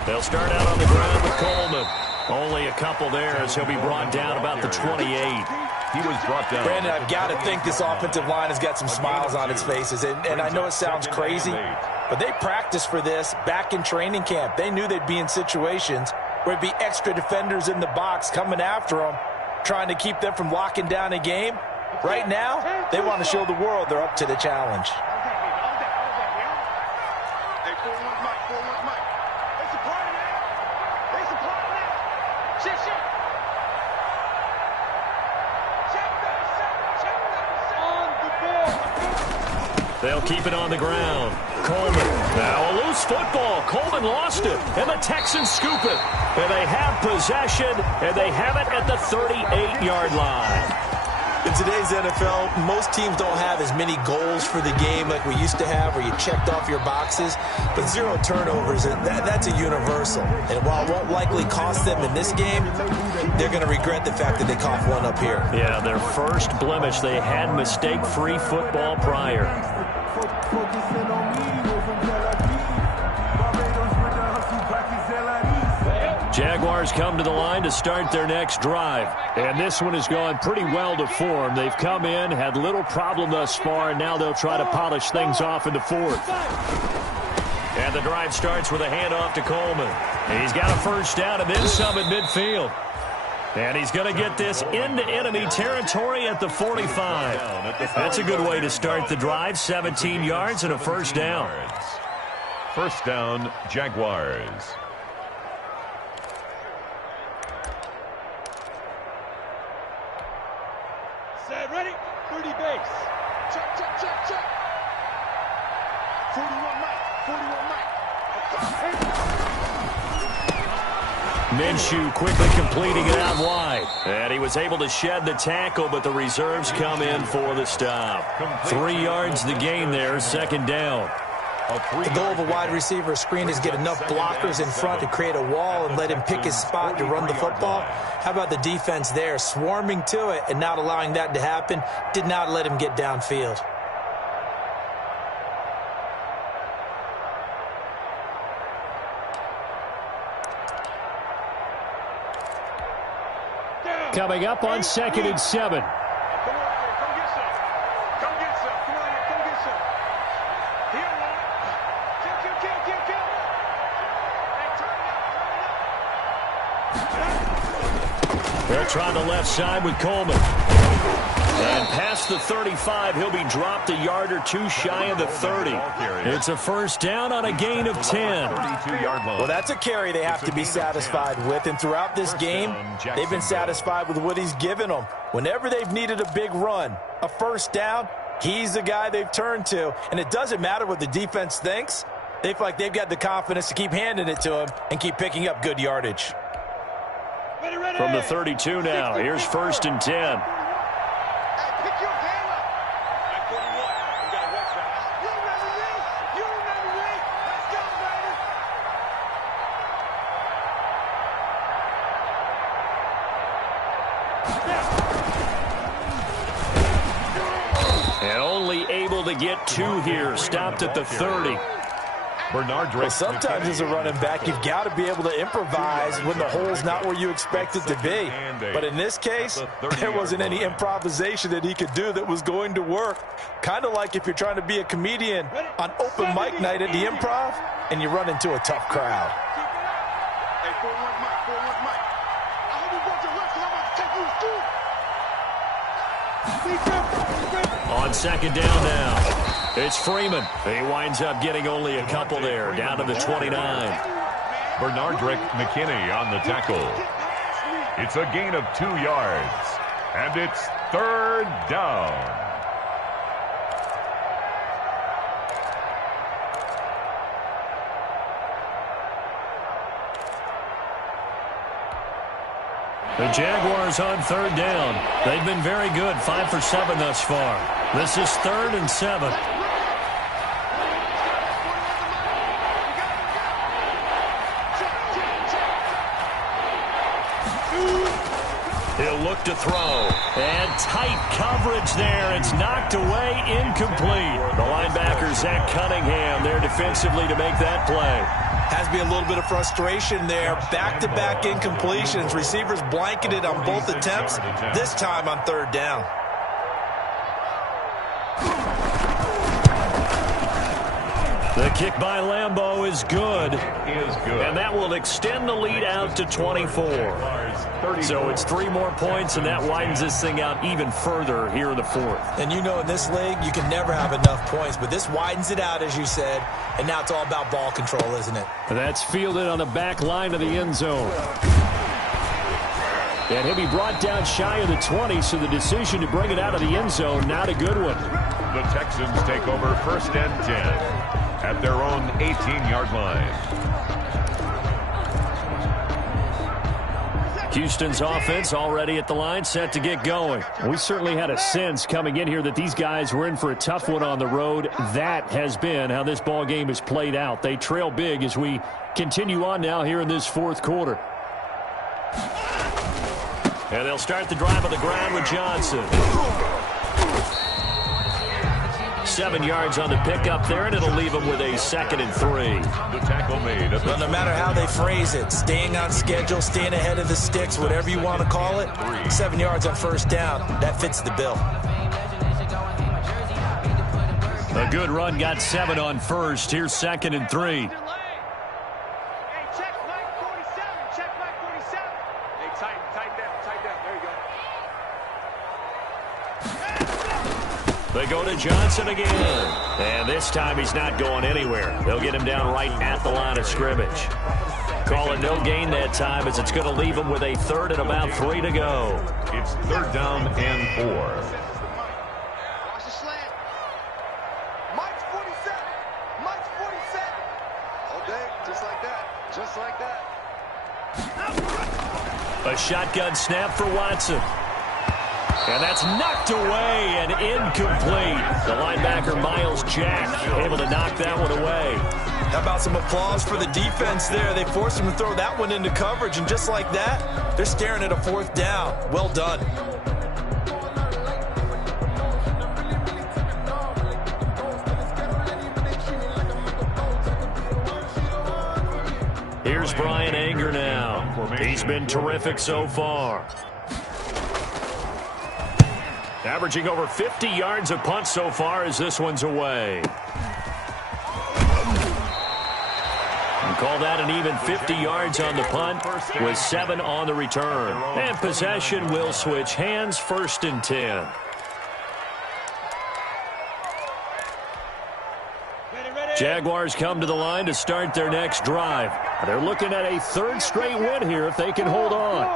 They'll start out on the ground with Coleman. Only a couple there as he'll be brought down about the 28. He was brought down. Brandon, I've got to think this offensive line has got some smiles on its faces. And I know it sounds crazy, but they practiced for this back in training camp. They knew they'd be in situations where it'd be extra defenders in the box coming after them, trying to keep them from locking down a game. Right now, they want to show the world they're up to the challenge. They'll keep it on the ground. Coleman. Now a loose football. Coleman lost it. And the Texans scoop it. And they have possession. And they have it at the 38-yard line. In today's NFL, most teams don't have as many goals for the game like we used to have, where you checked off your boxes. But 0 turnovers, that's a universal. And while it won't likely cost them in this game, they're going to regret the fact that they coughed one up here. Yeah, their first blemish. They had mistake-free football prior. Jaguars come to the line to start their next drive. And this one has gone pretty well to form. They've come in, had little problem thus far, and now they'll try to polish things off in the fourth. And the drive starts with a handoff to Coleman. He's got a first down and then some at midfield. And he's going to get this into enemy territory at the 45. That's a good way to start the drive. 17 yards and a first down. First down, Jaguars. Set, ready? 30 base. Check, check, check, check. 41 Mike. 41 Mike. Minshew quickly completing it out wide. And he was able to shed the tackle, but the reserves come in for the stop. 3 yards the gain there, second down. The goal of a wide receiver screen is get enough blockers in front to create a wall and let him pick his spot to run the football. How about the defense there, swarming to it and not allowing that to happen? Did not let him get downfield. Coming up on 2nd and 7. They'll try the left side with Coleman. And past the 35, he'll be dropped a yard or two shy of the 30. It's a first down on a gain of 10. Well, that's a carry they have to be satisfied with. And throughout this game, they've been satisfied with what he's given them. Whenever they've needed a big run, a first down, he's the guy they've turned to. And it doesn't matter what the defense thinks. They feel like they've got the confidence to keep handing it to him and keep picking up good yardage. From the 32 now, here's 1st and 10. And only able to get 2 here, stopped at the 30. Well, sometimes as a running back, you've got to be able to improvise when the hole's not where you expect it to be. But in this case, there wasn't any improvisation that he could do that was going to work. Kind of like if you're trying to be a comedian on open mic night at the Improv and you run into a tough crowd. Hey, 41 Mike, 41 Mike. I hope you brought your left because I'm about to take you to school. On 2nd down now. It's Freeman. He winds up getting only a couple there, down to the 29. Bernardrick McKinney on the tackle. It's a gain of 2 yards, and it's 3rd down. The Jaguars on 3rd down. They've been very good, 5 for 7 thus far. This is 3rd and 7. He'll look to throw. And tight coverage there. It's knocked away, incomplete. The linebacker, Zach Cunningham, there defensively to make that play. Has to be a little bit of frustration there. Back-to-back incompletions. Receivers blanketed on both attempts, this time on third down. The kick by Lambeau is good. And that will extend the lead out to 24. So it's 3 more points, and that widens this thing out even further here in the fourth. And you know in this league, you can never have enough points, but this widens it out, as you said, and now it's all about ball control, isn't it? That's fielded on the back line of the end zone. And he'll be brought down shy of the 20, so the decision to bring it out of the end zone, not a good one. The Texans take over 1st and 10 at their own 18-yard line. Houston's offense already at the line, set to get going. We certainly had a sense coming in here that these guys were in for a tough one on the road. That has been how this ball game has played out. They trail big as we continue on now here in this fourth quarter. And they'll start the drive on the ground with Johnson. 7 yards on the pickup there, and it'll leave them with a 2nd and 3. The tackle made. Well, no matter how they phrase it, staying on schedule, staying ahead of the sticks, whatever you want to call it, 7 yards on first down, that fits the bill. A good run, got 7 on first. Here's 2nd and 3. They go to Johnson again. And this time he's not going anywhere. They'll get him down right at the line of scrimmage. Call it no gain that time, as it's going to leave him with a 3rd and about 3 to go. It's 3rd down and 4. Watch the slant. Mike's 47. Mike's 47. All day, just like that. Just like that. A shotgun snap for Watson. And that's knocked away and incomplete. The linebacker, Miles Jack, able to knock that one away. How about some applause for the defense there? They forced him to throw that one into coverage, and just like that, they're staring at a 4th down. Well done. Here's Brian Anger now. He's been terrific so far. Averaging over 50 yards a punt so far as this one's away. And call that an even 50 yards on the punt with 7 on the return. And possession will switch hands, 1st and 10. Jaguars come to the line to start their next drive. They're looking at a 3rd straight win here if they can hold on.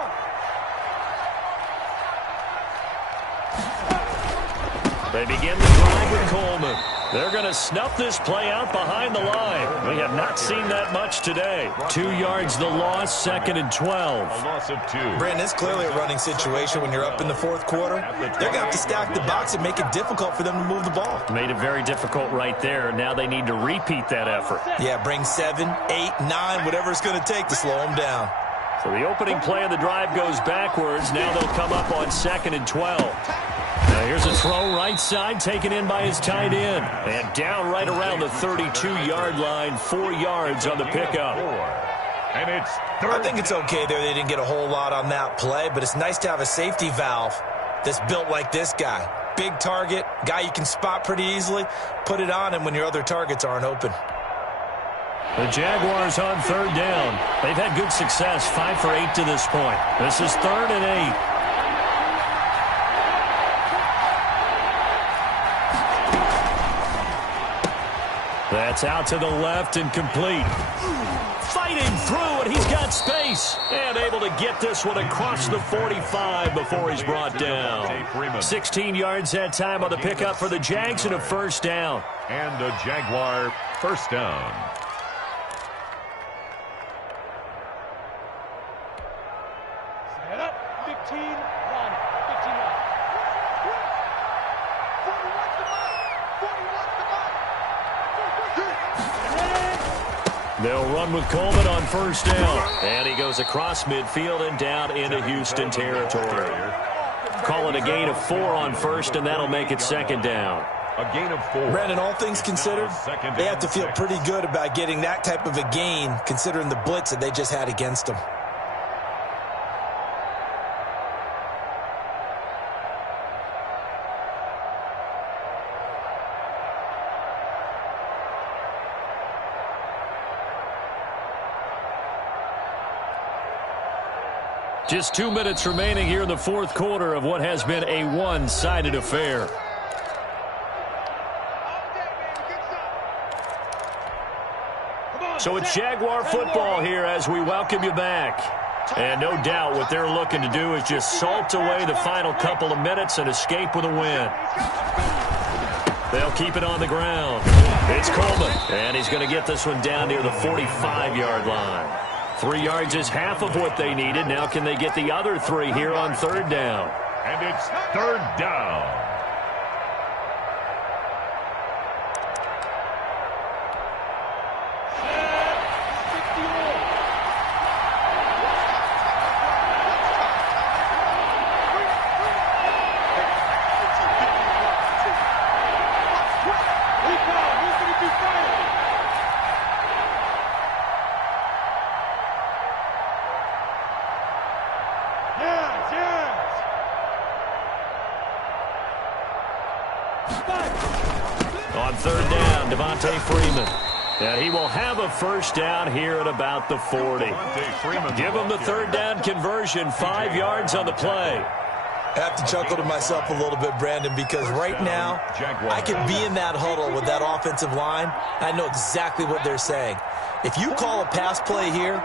They begin the drive with Coleman. They're going to snuff this play out behind the line. We have not seen that much today. 2 yards the loss, 2nd and 12. A loss of 2. Brandon, it's clearly a running situation when you're up in the 4th quarter. They're going to have to stack the box and make it difficult for them to move the ball. Made it very difficult right there. Now they need to repeat that effort. Yeah, bring 7, 8, 9, whatever it's going to take to slow them down. So the opening play of the drive goes backwards. Now they'll come up on 2nd and 12. Now here's a throw right side, taken in by his tight end. And down right around the 32-yard line, 4 yards on the pickup. And it's I think it's okay there. They didn't get a whole lot on that play, but it's nice to have a safety valve that's built like this guy. Big target, guy you can spot pretty easily. Put it on him when your other targets aren't open. The Jaguars on 3rd down. They've had good success, 5 for 8 to this point. This is 3rd and 8. That's out to the left and complete. Fighting through, and he's got space. And able to get this one across the 45 before he's brought down. 16 yards that time on the pickup for the Jags and a 1st down. And a Jaguar 1st down. Set up. 15, run. 15, run. 41's the mark. 41's the mark. They'll run with Coleman on 1st down. And he goes across midfield and down into Houston territory. Call it a gain of 4 on 1st, and that'll make it 2nd down. A gain of 4. Brandon, all things considered, they have to feel pretty good about getting that type of a gain, considering the blitz that they just had against them. Just 2 minutes remaining here in the fourth quarter of what has been a one-sided affair. So it's Jaguar football here as we welcome you back. And no doubt what they're looking to do is just salt away the final couple of minutes and escape with a win. They'll keep it on the ground. It's Coleman, and he's going to get this one down near the 45-yard line. 3 yards is half of what they needed. Now can they get the other 3 here on third down? And it's third down. On third down, Devontae Freeman. And he will have a first down here at about the 40. Give him the third down conversion, 5 yards on the play. I have to chuckle to myself a little bit, Brandon, because right now I could be in that huddle with that offensive line. I know exactly what they're saying. If you call a pass play here,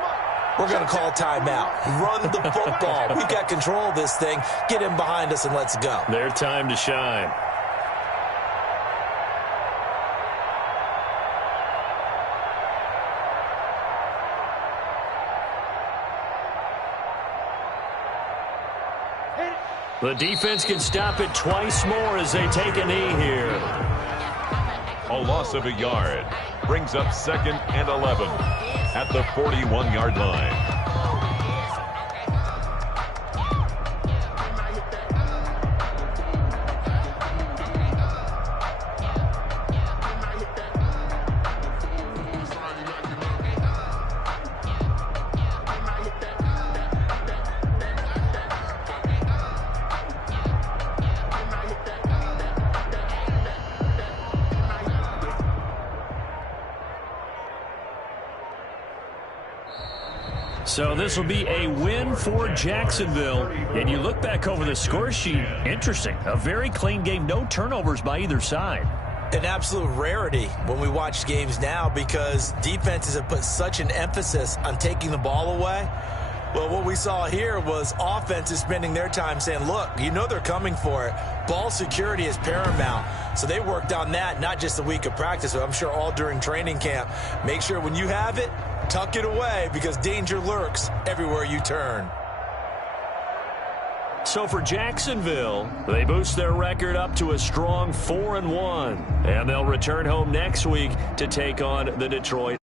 we're going to call timeout. Run the football. We've got control of this thing. Get in behind us and let's go. Their time to shine. The defense can stop it twice more as they take a knee here. A loss of a yard brings up 2nd and 11 at the 41-yard line. So this will be a win for Jacksonville. And you look back over the score sheet, interesting. A very clean game, no turnovers by either side. An absolute rarity when we watch games now because defenses have put such an emphasis on taking the ball away. Well, what we saw here was offenses spending their time saying, look, you know they're coming for it. Ball security is paramount. So they worked on that, not just a week of practice, but I'm sure all during training camp. Make sure when you have it, tuck it away because danger lurks everywhere you turn. So for Jacksonville, they boost their record up to a strong 4-1. And they'll return home next week to take on the Detroit